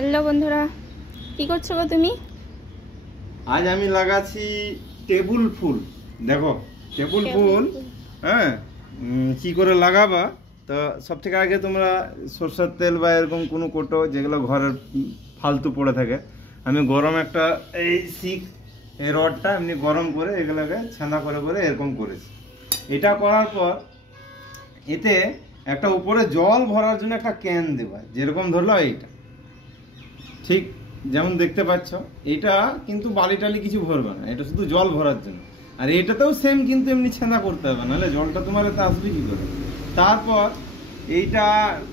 Hello বন্ধুরা, কি করছো গো তুমি? আজ আমি লাগাচ্ছি টেবিল ফুল। দেখো টেবিল ফুল, হ্যাঁ, কি করে লাগাবা? তো সব থেকে আগে তোমরা সরষের তেল বা এরকম কোনো কোটো যেগুলো ঘরের ফালতু পড়ে থাকে, আমি গরম একটা এই শিক এই রডটা এমনি গরম করে এগুলোকে ছাঁদা করে করে এরকম করেছি। এটা করার পর এতে একটা উপরে জল ভরার জন্য একটা ক্যান দেওয়া, যেরকম ধরলো এইটা ঠিক যেমন দেখতে পাচ্ছ। এটা কিন্তু বালি টালি কিছু ভরবে না, এটা শুধু জল ভরার জন্য। আর এটাতেও সেম কিন্তু এমনি ছেঁদা করতে হবে, নাহলে জলটা তোমার এতে আসবে কি করে। তারপর এইটা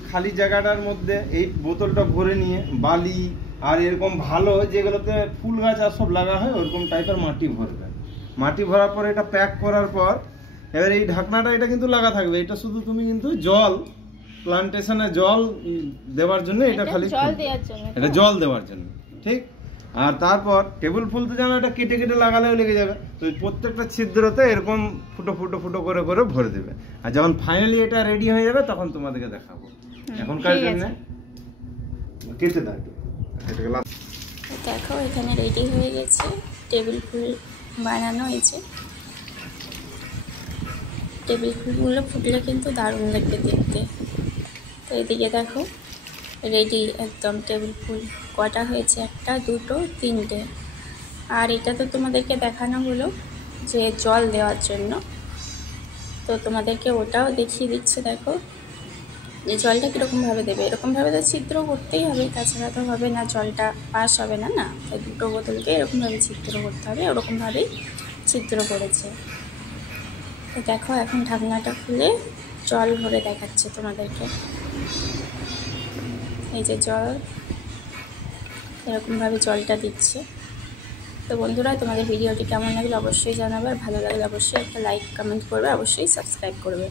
খালি জায়গাটার মধ্যে এই বোতলটা ভরে নিয়ে বালি আর এরকম ভালো যেগুলোতে ফুল গাছ আর সব লাগা হয় ওরকম টাইপের মাটি ভরবে। মাটি ভরার পর এটা প্যাক করার পর এবার এই ঢাকনাটা এটা কিন্তু লাগা থাকবে। এটা শুধু তুমি কিন্তু জল প্লান্টেশনে জল দেওয়ার জন্য, এটা খালি জল দেওয়ার জন্য, এটা জল দেওয়ার জন্য, ঠিক। আর তারপর টেবিল ফুল তো জানো এটা কেটে কেটে লাগালেও লেগে যাবে, তো প্রত্যেকটা ছিদ্রতে এরকম ফুটো ফুটো ফুটো করে করে ভরে দেবে। আর যখন ফাইনালি এটা রেডি হয়ে যাবে তখন তোমাদেরকে দেখাবো। এখনকার জন্য কেটে দাও। দেখো এখানে রেডি হয়ে গেছে টেবিল ফুল বানানো হয়েছে। টেবিল ফুলগুলো ফুটলে কিন্তু দারুণ লাগবে দেখতে। তো এদিকে দেখো রেডি একদম টেবিল ফুল কটা হয়েছে, একটা দুটো তিনটে। আর এটা তো তোমাদেরকে দেখানো হলো যে জল দেওয়ার জন্য, তো তোমাদেরকে ওটাও দেখিয়ে দিচ্ছে। দেখো যে জলটা কীরকমভাবে দেবে, এরকমভাবে তো ছিদ্র করতেই হবে, তাছাড়া তো হবে না, জলটা পাস হবে না। না, তাই দুটো বোতলকে এরকমভাবে ছিদ্র করতে হবে, ওরকমভাবেই ছিদ্র করেছে। তো দেখো এখন ঢাকনাটা খুলে জল ভরে দেখাচ্ছে তোমাদেরকে। এই যে জল, এরকমভাবে জলটা দিচ্ছে। তো বন্ধুরা, তোমাদের ভিডিওটি কেমন লাগলে অবশ্যই জানাবে, আর ভালো লাগলে অবশ্যই একটা লাইক কমেন্ট করবে, অবশ্যই সাবস্ক্রাইব করবে।